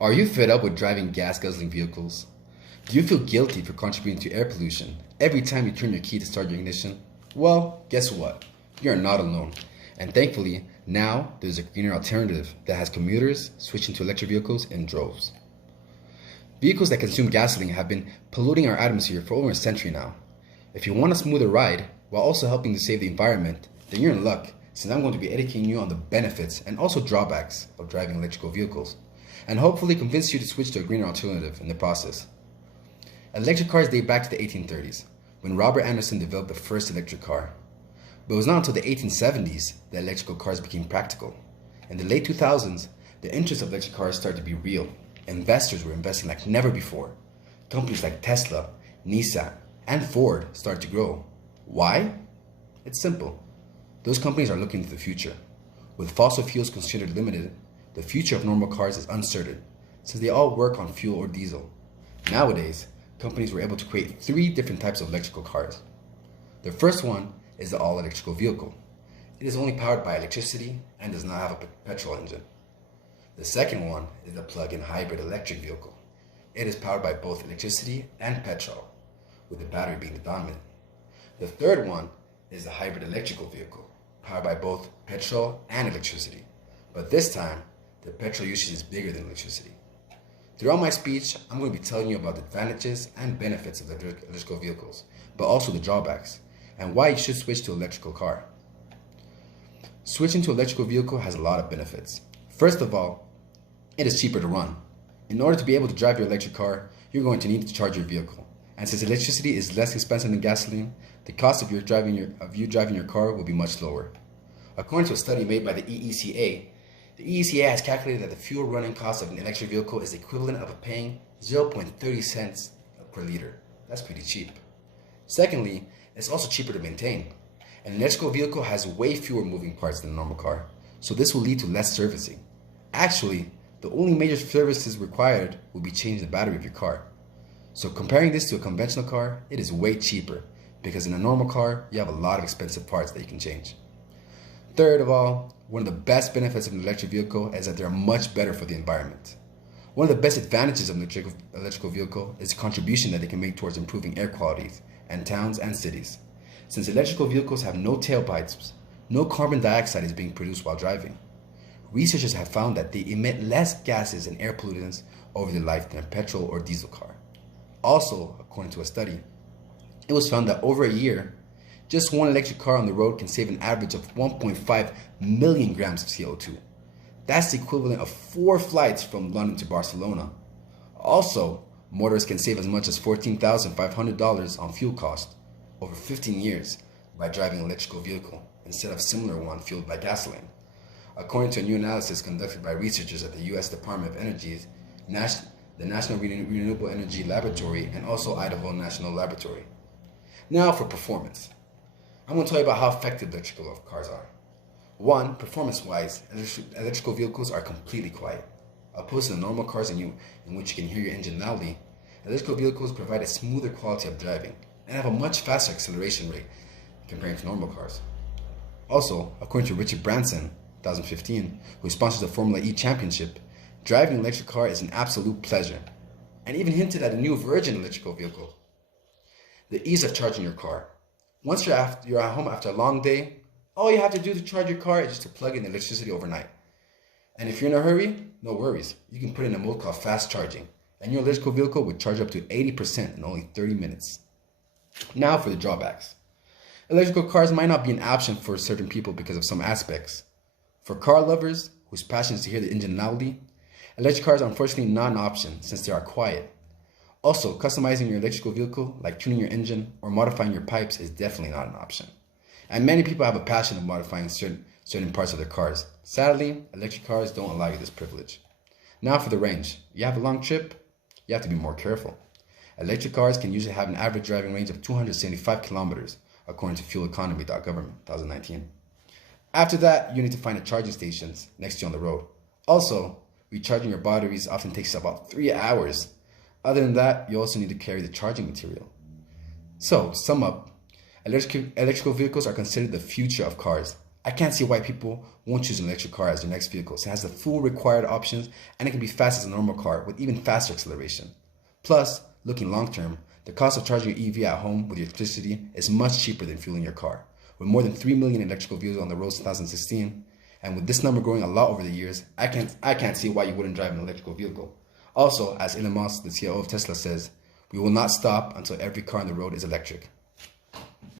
Are you fed up with driving gas-guzzling vehicles? Do you feel guilty for contributing to air pollution every time you turn your key to start your ignition? Well, guess what? You're not alone. And thankfully, now there's a greener alternative that has commuters switching to electric vehicles in droves. Vehicles that consume gasoline have been polluting our atmosphere for over a century now. If you want a smoother ride while also helping to save the environment, then you're in luck, since I'm going to be educating you on the benefits and also drawbacks of driving electrical vehicles, and hopefully convince you to switch to a greener alternative in the process. Electric cars date back to the 1830s, when Robert Anderson developed the first electric car. But it was not until the 1870s that electrical cars became practical. In the late 2000s, the interest of electric cars started to be real. Investors were investing like never before. Companies like Tesla, Nissan, and Ford started to grow. Why? It's simple. Those companies are looking to the future. With fossil fuels considered limited, the future of normal cars is uncertain, since they all work on fuel or diesel. Nowadays, companies were able to create 3 different types of electrical cars. The first one is the all-electrical vehicle. It is only powered by electricity and does not have a petrol engine. The second one is the plug-in hybrid electric vehicle. It is powered by both electricity and petrol, with the battery being the dominant. The third one is the hybrid electrical vehicle, powered by both petrol and electricity. But this time, the petrol usage is bigger than electricity. Throughout my speech, I'm going to be telling you about the advantages and benefits of electrical vehicles, but also the drawbacks, and why you should switch to an electrical car. Switching to an electrical vehicle has a lot of benefits. First of all, it is cheaper to run. In order to be able to drive your electric car, you're going to need to charge your vehicle. And since electricity is less expensive than gasoline, the cost of you driving your car will be much lower. According to a study made by the EECA, the EECA has calculated that the fuel running cost of an electric vehicle is the equivalent of paying 0.30 cents per liter. That's pretty cheap. Secondly, it's also cheaper to maintain. An electrical vehicle has way fewer moving parts than a normal car, so this will lead to less servicing. Actually, the only major services required will be changing the battery of your car. So comparing this to a conventional car, it is way cheaper, because in a normal car, you have a lot of expensive parts that you can change. Third of all, one of the best benefits of an electric vehicle is that they are much better for the environment. One of the best advantages of an electrical vehicle is the contribution that they can make towards improving air qualities in towns and cities. Since electrical vehicles have no tailpipes, no carbon dioxide is being produced while driving. Researchers have found that they emit less gases and air pollutants over their life than a petrol or diesel car. Also, according to a study, it was found that over a year, just one electric car on the road can save an average of 1.5 million grams of CO2. That's the equivalent of 4 flights from London to Barcelona. Also, motorists can save as much as $14,500 on fuel cost over 15 years by driving an electrical vehicle instead of a similar one fueled by gasoline. According to a new analysis conducted by researchers at the U.S. Department of Energy's the National Renewable Energy Laboratory and also Idaho National Laboratory. Now for performance. I'm going to tell you about how effective electrical cars are. 1. Performance-wise, electrical vehicles are completely quiet. Opposed to the normal cars in which you can hear your engine loudly, electrical vehicles provide a smoother quality of driving and have a much faster acceleration rate compared to normal cars. Also, according to Richard Branson, 2015, who sponsors the Formula E Championship, driving an electric car is an absolute pleasure, and even hinted at a new Virgin electrical vehicle. The ease of charging your car. Once you're at home after a long day, all you have to do to charge your car is just to plug in electricity overnight. And if you're in a hurry, no worries. You can put in a mode called fast charging, and your electrical vehicle would charge up to 80% in only 30 minutes. Now for the drawbacks. Electrical cars might not be an option for certain people because of some aspects. For car lovers whose passion is to hear the engine loudly, electric cars are unfortunately not an option since they are quiet. Also, customizing your electrical vehicle, like tuning your engine or modifying your pipes, is definitely not an option. And many people have a passion of modifying certain parts of their cars. Sadly, electric cars don't allow you this privilege. Now for the range. You have a long trip, you have to be more careful. Electric cars can usually have an average driving range of 275 kilometers, according to fueleconomy.government, 2019. After that, you need to find the charging stations next to you on the road. Also, recharging your batteries often takes about 3 hours. Other than that, you also need to carry the charging material. So, to sum up, electrical vehicles are considered the future of cars, I can't see why people won't choose an electric car as their next vehicle. It has the full required options and it can be fast as a normal car with even faster acceleration. Plus, looking long term, the cost of charging your EV at home with your electricity is much cheaper than fueling your car. With more than 3 million electrical vehicles on the road since 2016, and with this number growing a lot over the years, I can't see why you wouldn't drive an electrical vehicle. Also, as Elon Musk, the CEO of Tesla, says, we will not stop until every car on the road is electric.